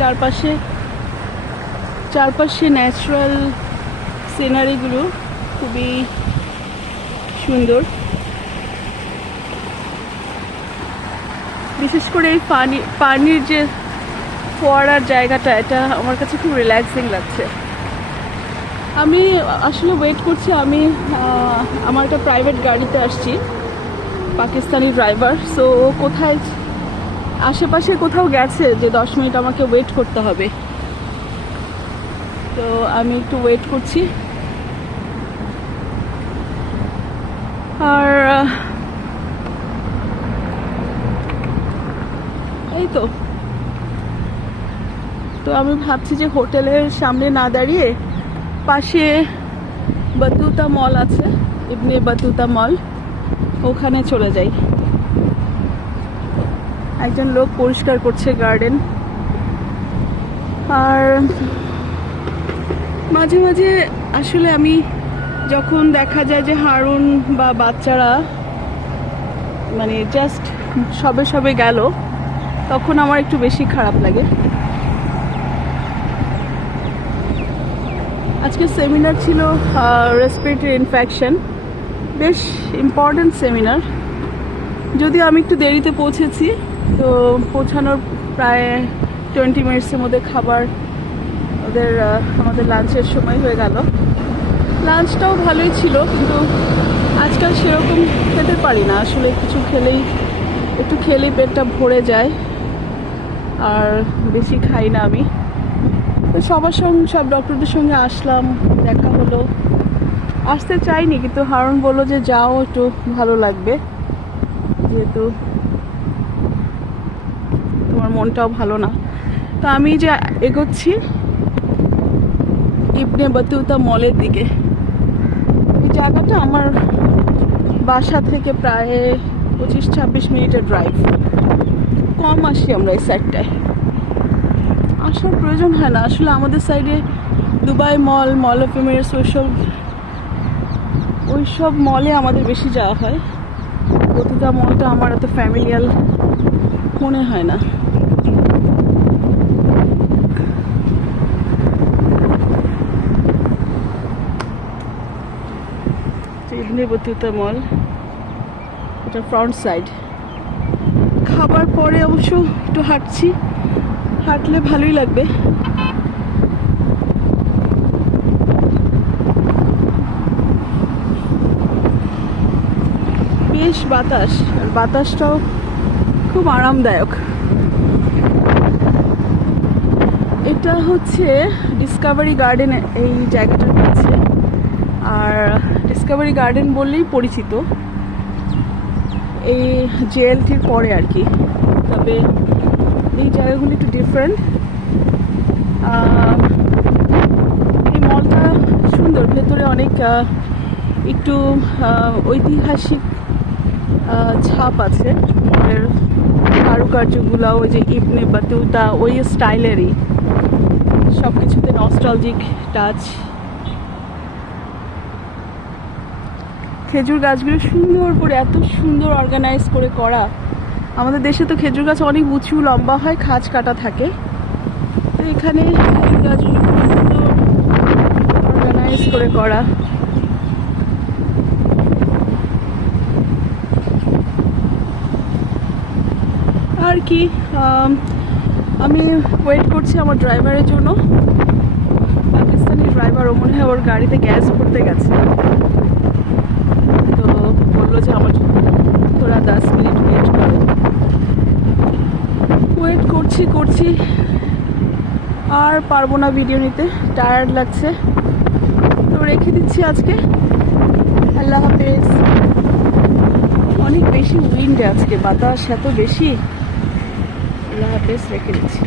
চারপাশে চারপাশে ন্যাচারাল সিনারিগুলো খুবই সুন্দর। বিশেষ করে এই পানি, পানির যে ফোয়ারার জায়গাটা, এটা আমার কাছে খুব রিল্যাক্সিং লাগছে। আমি আসলে ওয়েট করছি, আমি আমার একটা প্রাইভেট গাড়িতে আসছি, পাকিস্তানি ড্রাইভার সো কোথায় আশেপাশে কোথাও গেছে যে দশ মিনিট আমাকে ওয়েট করতে হবে। তো আমি একটু ওয়েট করছি। আর এই তো। তো আমি ভাবছি যে হোটেলের সামনে না দাঁড়িয়ে পাশে বাতুতা মল আছে, ইবনে বাতুতা মল, ওখানে চলে যাই। একজন লোক পরিষ্কার করছে গার্ডেন আর মাঝে মাঝে আসলে আমি যখন দেখা যায় যে হারুন বা বাচ্চারা মানে জাস্ট সবে সবে গেল, তখন আমার একটু বেশি খারাপ লাগে। আজকে সেমিনার ছিল রেসপিরেটরি ইনফেকশন বেশ ইম্পর্ট্যান্ট সেমিনার যদিও আমি একটু দেরিতে পৌঁছেছি তো পৌঁছানোর প্রায় টোয়েন্টি মিনিটসের মধ্যে খাবার ওদের আমাদের লাঞ্চের সময় হয়ে গেল। লাঞ্চটাও ভালোই ছিল, কিন্তু আজকাল সেরকম খেতে পারি না। আসলে কিছু খেলেই, একটু খেলেই পেটটা ভরে যায়। আর বেশি খাই না আমি। তো সবার সঙ্গে, সব ডক্টরদের সঙ্গে আসলাম, দেখা হলো। আসতে চাইনি, কিন্তু হারুন বলল যে যাও, একটু ভালো লাগবে। যেহেতু তোমার মনটাও ভালো না। তো আমি যে এগোচ্ছি ইবনে বাতুতা মলের দিকে। এই জায়গাটা আমার বাসা থেকে প্রায় পঁচিশ ছাব্বিশ মিনিটের ড্রাইভ কম আসি আমরা এই সাইডটায় আসার প্রয়োজন হয় না। আসলে আমাদের সাইডে Dubai mall mall of Emirates ওইসব ওইসব মলে আমাদের বেশি যাওয়া হয়। প্রতিটা মলটা আমার এত ফ্যামিলিয়াল মনে হয় না। তো মল। এটা ফ্রন্ট সাইড খাবার পরে অবশ্য একটু হাঁটছি। হাঁটলে ভালোই লাগবে। বেশ বাতাস। আর বাতাসটাও খুব আরামদায়ক। এটা হচ্ছে ডিসকাভারি গার্ডেন এই জায়গাটার কাছে। আর ডিসকাভারি গার্ডেন বললেই পরিচিত। এই জেএলটির পরে আর কি। তবে এই জায়গাগুলো একটু ডিফারেন্ট এই মলটা সুন্দর। ভেতরে অনেক একটু ঐতিহাসিক ছাপ আছে। মলের কারুকার্যগুলো ওই যে ইবনে বাতুতা, ওই স্টাইলেরই সব কিছুতে নস্টালজিক টাচ খেজুর গাছগুলো সুন্দর করে, এত সুন্দর অর্গানাইজ করে করা। আমাদের দেশে তো খেজুর গাছ অনেক উঁচু, লম্বা হয়, খাঁজ কাটা থাকে। তো এখানে খেজুর গাছগুলো সুন্দর অর্গানাইজ করে করা। আর কি, আমি ওয়েট করছি আমার ড্রাইভারের জন্য। পাকিস্তানি ড্রাইভার ও মনে হয় ওর গাড়িতে গ্যাস ভরতে গেছে। বলল যে আমার তোরা দশ মিনিট ওয়েট করো। ওয়েট করছি করছি। আর পারব না ভিডিও নিতে টায়ার্ড লাগছে। তো রেখে দিচ্ছি আজকে। আল্লাহ হাফেজ। অনেক বেশি উইন্ড আজকে, বাতাস এত বেশি। আল্লাহ হাফেজ, রেখে দিচ্ছি।